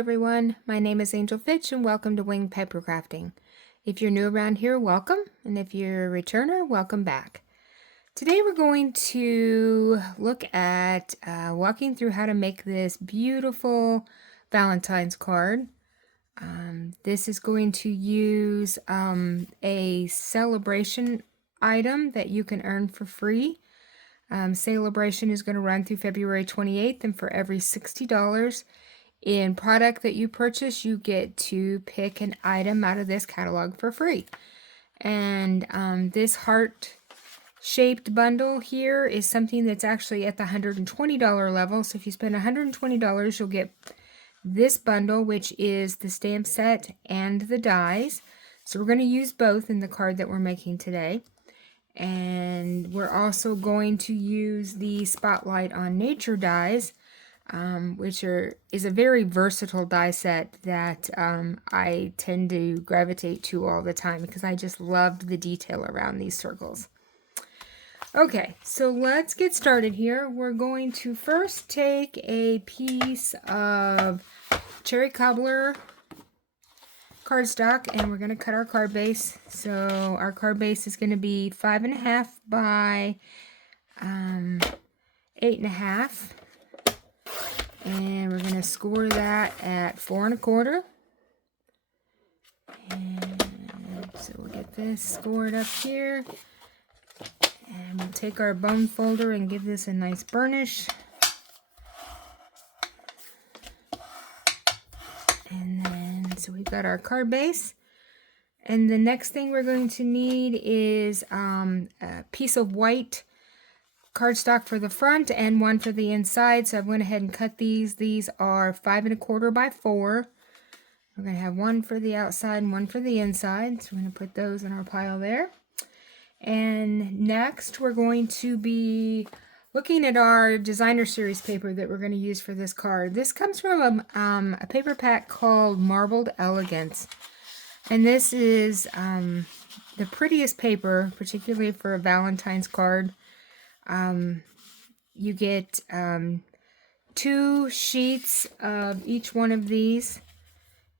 everyone, my name is Angel Fitch and welcome to Winged Paper Crafting. If you're new around here, welcome, and if you're a returner, welcome back. Today we're going to look at walking through how to make this beautiful Valentine's card. This is going to use a Sale-A-Bration item that you can earn for free. Sale-A-Bration is going to run through February 28th, and for every $60 in product that you purchase, you get to pick an item out of this catalog for free. And this heart-shaped bundle here is something that's actually at the $120 level. So if you spend $120, you'll get this bundle, which is the stamp set and the dies. So we're going to use both in the card that we're making today. And we're also going to use the Spotlight on Nature dies, which is a very versatile die set that I tend to gravitate to all the time because I just loved the detail around these circles. Okay, so let's get started here. We're going to first take a piece of Cherry Cobbler cardstock and we're going to cut our card base. So our card base is going to be 5.5 by 8.5. And we're going to score that at 4 1/4. And so we'll get this scored up here. And we'll take our bone folder and give this a nice burnish. And then, so we've got our card base. And the next thing we're going to need is a piece of white cardstock for the front and one for the inside. So I went ahead and cut these. These are 5 1/4 by 4. We're going to have one for the outside and one for the inside. So we're going to put those in our pile there. And next we're going to be looking at our designer series paper that we're going to use for this card. This comes from a paper pack called Marbled Elegance. And this is the prettiest paper, particularly for a Valentine's card. You get 2 sheets of each one of these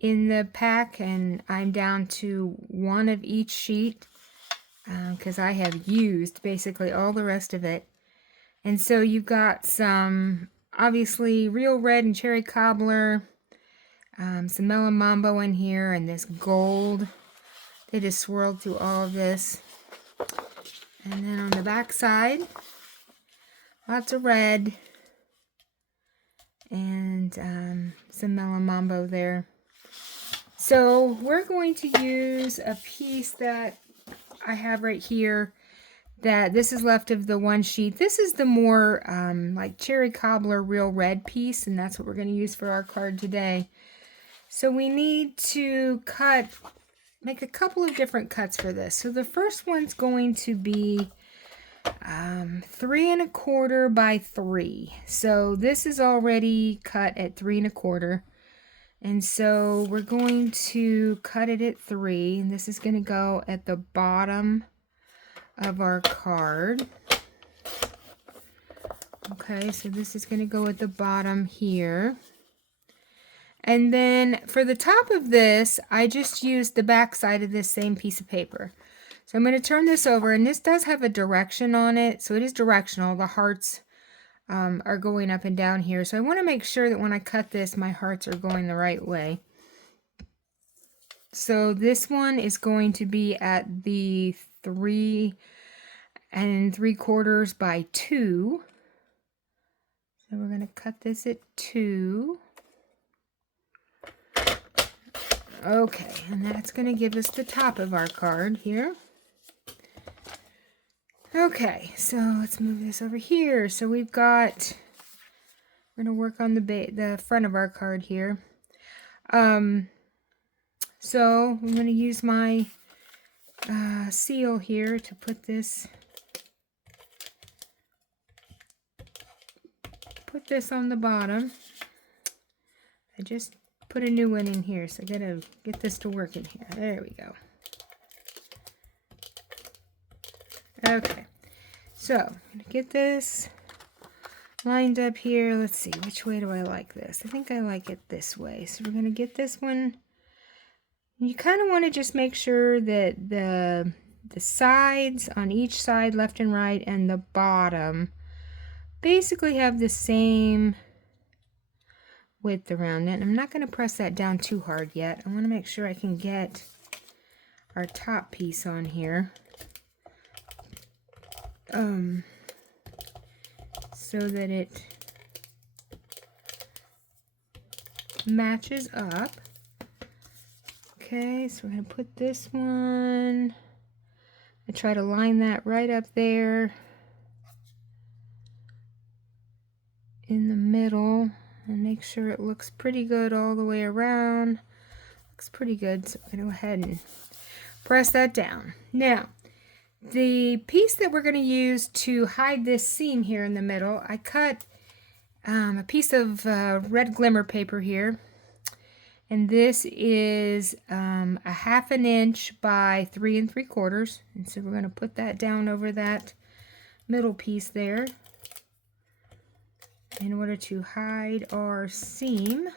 in the pack, and I'm down to 1 of each sheet because I have used basically all the rest of it. And so you've got some, obviously, real red and cherry cobbler, some mellow mambo in here, and this gold. They just swirled through all of this. And then on the back side, lots of red and some mellow mambo there. So we're going to use a piece that I have right here. That this is left of the one sheet. This is the more like cherry cobbler real red piece, and that's what we're going to use for our card today. So we need to make a couple of different cuts for this. So the first one's going to be 3 1/4 by 3. So this is already cut at 3 1/4. And so we're going to cut it at 3. And this is going to go at the bottom of our card. Okay, so this is going to go at the bottom here. And then for the top of this, I just used the back side of this same piece of paper. So I'm going to turn this over, and this does have a direction on it, so it is directional. The hearts are going up and down here. So I want to make sure that when I cut this, my hearts are going the right way. So this one is going to be at the 3 3/4 by 2. So we're going to cut this at 2. Okay, and that's going to give us the top of our card here. Okay, so let's move this over here. So we've got, we're going to work on the front of our card here. So I'm going to use my seal here to put this on the bottom. I just put a new one in here, so I gotta get this to work in here. There we go. Okay, so I'm gonna get this lined up here. Let's see, which way do I like this? I think I like it this way. So we're going to get this one. You kind of want to just make sure that the sides on each side, left and right, and the bottom basically have the same width around it. I'm not going to press that down too hard yet. I want to make sure I can get our top piece on here. So that it matches up. Okay, so we're going to put this one, I try to line that right up there in the middle and make sure it looks pretty good all the way around. Looks pretty good, so I'm going to go ahead and press that down. Now, the piece that we're going to use to hide this seam here in the middle, I cut a piece of red glimmer paper here. And this is a 1/2 inch by 3 3/4. And so we're going to put that down over that middle piece there in order to hide our seam.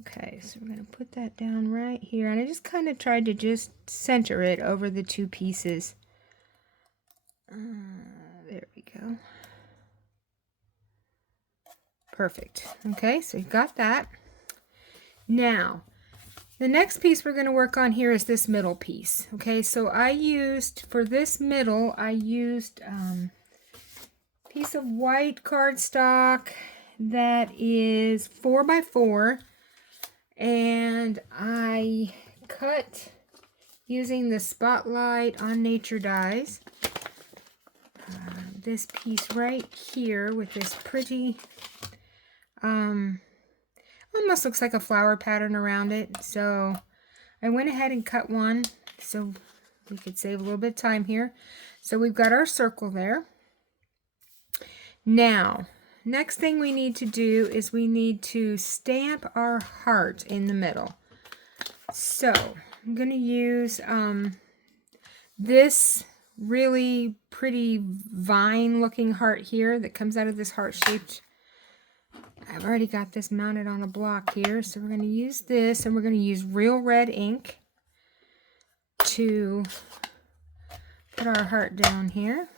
Okay, so we're going to put that down right here. And I just kind of tried to just center it over the two pieces. There we go. Perfect. Okay, so you've got that. Now, the next piece we're going to work on here is this middle piece. Okay, so I used, for this middle, I used a piece of white cardstock that is 4 by 4, and I cut using the Spotlight on Nature dies. This piece right here with this pretty almost looks like a flower pattern around it. So I went ahead and cut one so we could save a little bit of time here. So we've got our circle there. Now, next thing we need to do is we need to stamp our heart in the middle. So I'm going to use this really pretty vine looking heart here that comes out of this heart-shaped. I've already got this mounted on a block here, so we're going to use this, and we're going to use real red ink to put our heart down here.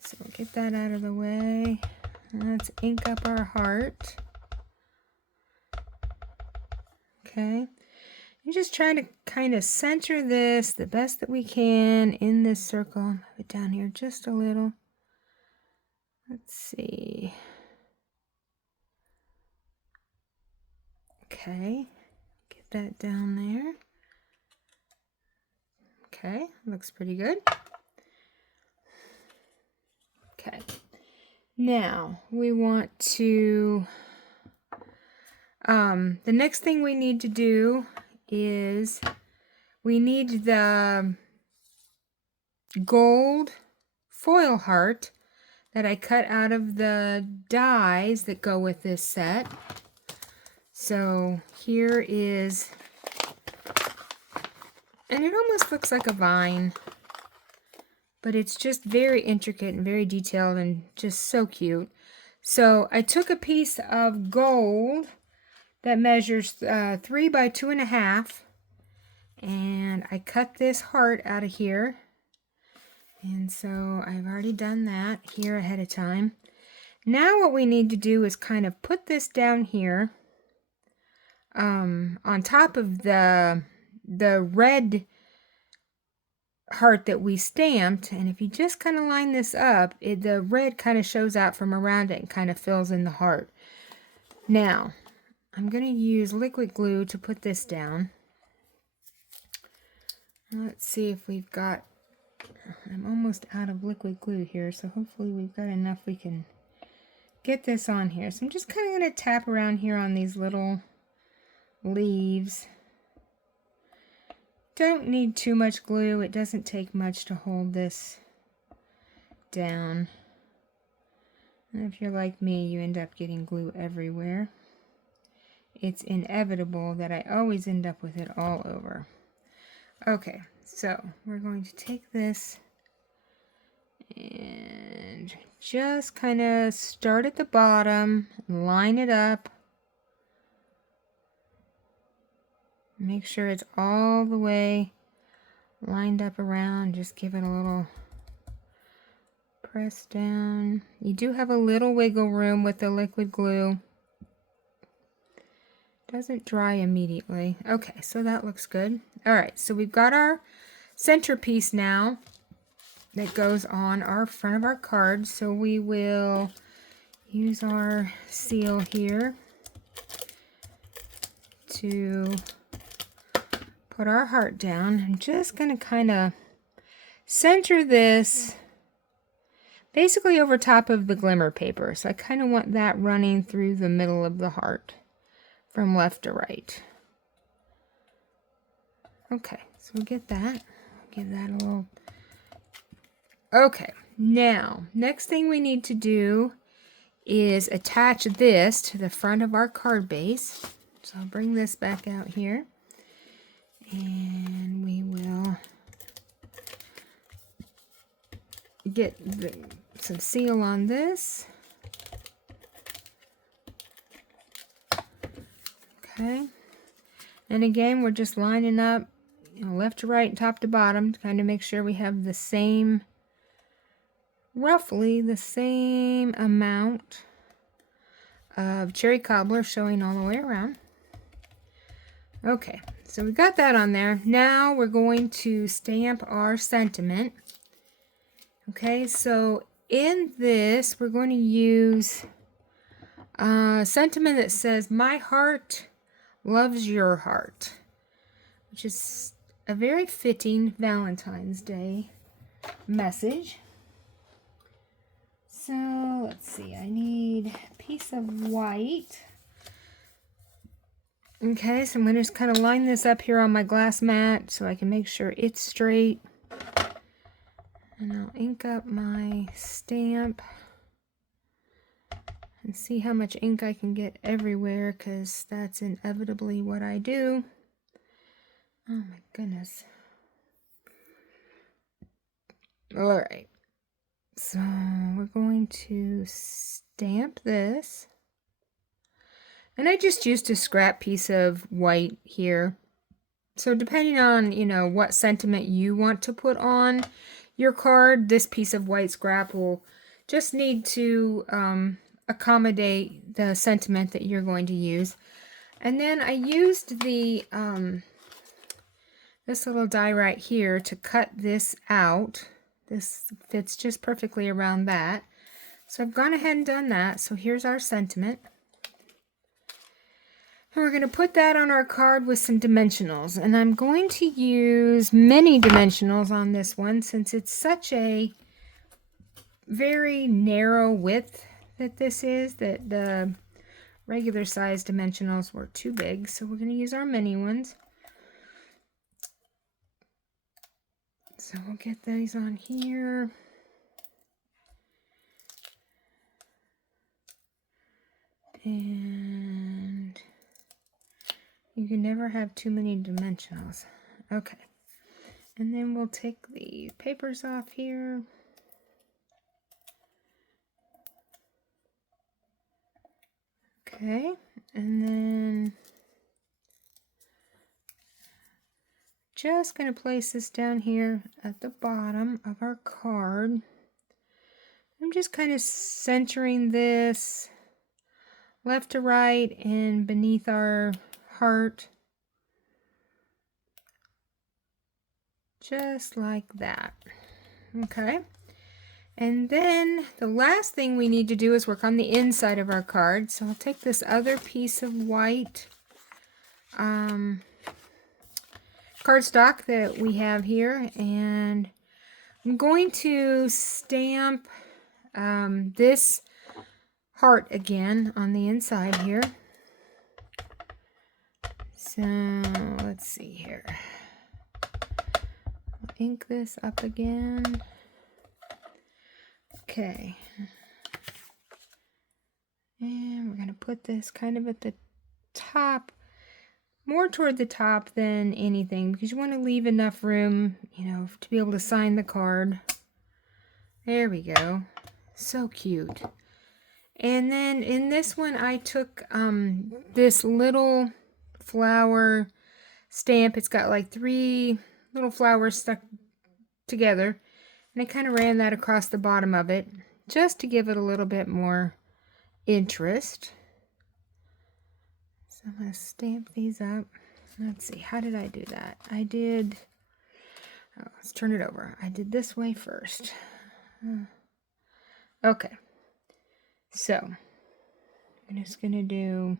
So we'll get that out of the way. Let's ink up our heart. Okay. And just try to kind of center this the best that we can in this circle. Move it down here just a little. Let's see. Okay, get that down there. Okay, looks pretty good. Okay, now we want to, the next thing we need to do is we need the gold foil heart that I cut out of the dies that go with this set. So here is, and it almost looks like a vine, but it's just very intricate and very detailed and just so cute. So I took a piece of gold that measures 3 by 2.5, and I cut this heart out of here. And so I've already done that here ahead of time. Now what we need to do is kind of put this down here on top of the red heart that we stamped, and if you just kind of line this up, the red kind of shows out from around it and kind of fills in the heart. Now, I'm going to use liquid glue to put this down. Let's see if we've got, I'm almost out of liquid glue here, so hopefully we've got enough we can get this on here. So I'm just kind of going to tap around here on these little leaves. Don't need too much glue. It doesn't take much to hold this down. And if you're like me, you end up getting glue everywhere. It's inevitable that I always end up with it all over. Okay, so we're going to take this And just kind of start at the bottom, line it up. Make sure it's all the way lined up around. Just give it a little press down. You do have a little wiggle room with the liquid glue. Doesn't dry immediately. Okay, so that looks good. All right, so we've got our centerpiece now that goes on our front of our card. So we will use our seal here to put our heart down. I'm just going to kind of center this basically over top of the glimmer paper. So I kind of want that running through the middle of the heart from left to right. Okay, so we'll get that. Give that a little... Okay, now, next thing we need to do is attach this to the front of our card base. So I'll bring this back out here. And we will get some seal on this. Okay. And again, we're just lining up, left to right and top to bottom to kind of make sure we have the same, roughly the same amount of cherry cobbler showing all the way around. Okay, so we got that on there. Now we're going to stamp our sentiment. Okay, so in this, we're going to use a sentiment that says, "My heart loves your heart," which is a very fitting Valentine's Day message. So let's see, I need a piece of white. Okay, so I'm going to just kind of line this up here on my glass mat so I can make sure it's straight. And I'll ink up my stamp and see how much ink I can get everywhere, because that's inevitably what I do. Oh my goodness. Alright, so we're going to stamp this. And I just used a scrap piece of white here. So depending on, what sentiment you want to put on your card, this piece of white scrap will just need to accommodate the sentiment that you're going to use. And then I used the this little die right here to cut this out. This fits just perfectly around that. So I've gone ahead and done that. So here's our sentiment. And we're going to put that on our card with some dimensionals. And I'm going to use many dimensionals on this one since it's such a very narrow width that this is, that the regular size dimensionals were too big. So we're going to use our mini ones. So we'll get these on here. And you can never have too many dimensionals. Okay. And then we'll take the papers off here. Okay. And then just going to place this down here at the bottom of our card. I'm just kind of centering this left to right and beneath our heart. Just like that. Okay. And then the last thing we need to do is work on the inside of our card. So I'll take this other piece of white cardstock that we have here, and I'm going to stamp this heart again on the inside here. So let's see here. I'll ink this up again. Okay. And we're going to put this kind of at the top, more toward the top than anything, because you want to leave enough room, to be able to sign the card There we go. So cute. And then in this one, I took this little flower stamp. It's got like 3 little flowers stuck together. And I kind of ran that across the bottom of it just to give it a little bit more interest. So I'm going to stamp these up. Let's see, how did I do that? I did, oh, let's turn it over. I did this way first. Okay. So I'm just going to do,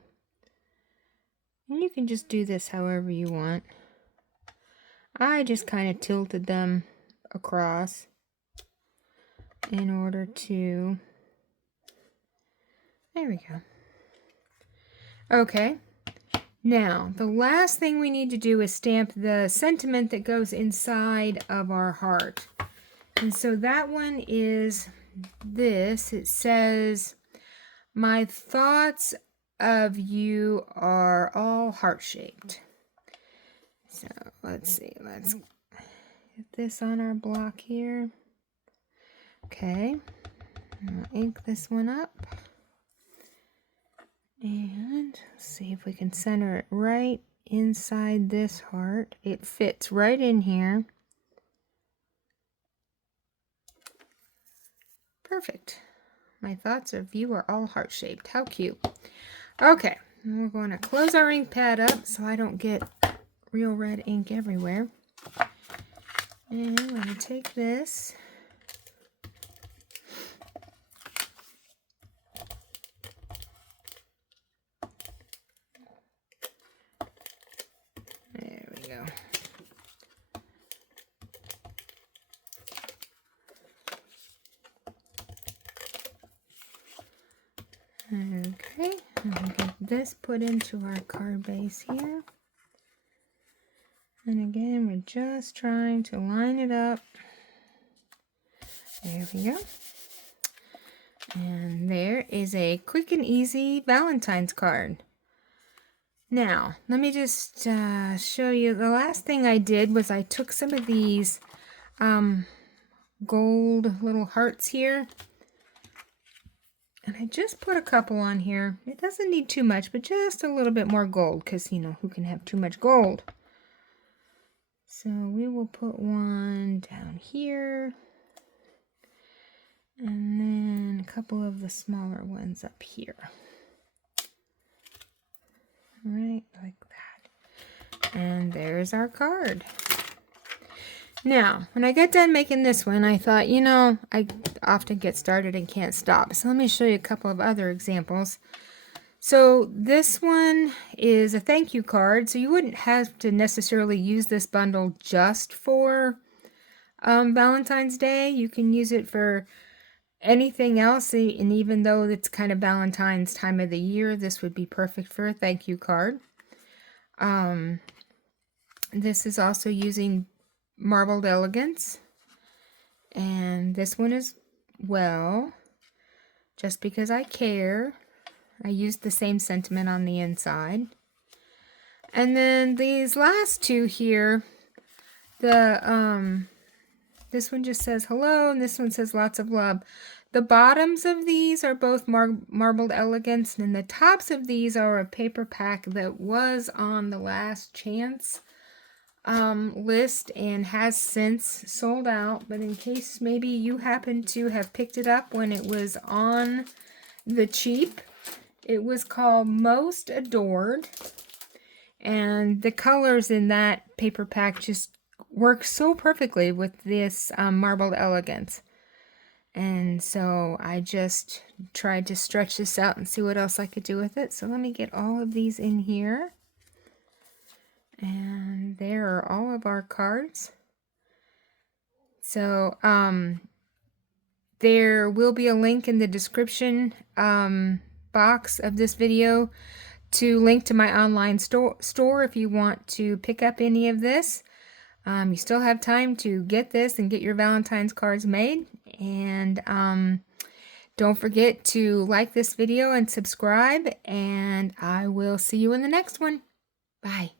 and you can just do this however you want. I just kind of tilted them across in order to, there we go. Okay, now the last thing we need to do is stamp the sentiment that goes inside of our heart. And so that one is this. It says, "My thoughts of you are all heart-shaped." So let's see, let's get this on our block here. Okay, I'll ink this one up. And see if we can center it right inside this heart. It fits right in here. Perfect. My thoughts of you are all heart-shaped. How cute. Okay, and we're going to close our ink pad up so I don't get real red ink everywhere. And I'm going to take this. There we go. Okay, I'm going to get this put into our card base here. And again, we're just trying to line it up. There we go. And there is a quick and easy Valentine's card. Now, let me just show you. The last thing I did was I took some of these gold little hearts here. And I just put a couple on here. It doesn't need too much, but just a little bit more gold, because, you know, who can have too much gold? So we will put one down here. And then a couple of the smaller ones up here. Right, like that. And there's our card. Now, when I got done making this one, I thought, you know, I often get started and can't stop. So let me show you a couple of other examples. So this one is a thank you card. So you wouldn't have to necessarily use this bundle just for Valentine's Day. You can use it for anything else. And even though it's kind of Valentine's time of the year, this would be perfect for a thank you card. This is also using Marbled Elegance, and this one is, well, just because I care, I used the same sentiment on the inside. And then these last two here, the this one just says hello, and this one says lots of love. The bottoms of these are both Marbled Elegance, and the tops of these are a paper pack that was on the Last Chance list and has since sold out. But in case maybe you happen to have picked it up when it was on the cheap, it was called Most Adored, and the colors in that paper pack just work so perfectly with this Marbled Elegance. And so I just tried to stretch this out and see what else I could do with it. So let me get all of these in here. And there are all of our cards. So there will be a link in the description box of this video to link to my online store if you want to pick up any of this. You still have time to get this and get your Valentine's cards made. And don't forget to like this video and subscribe. And I will see you in the next one. Bye.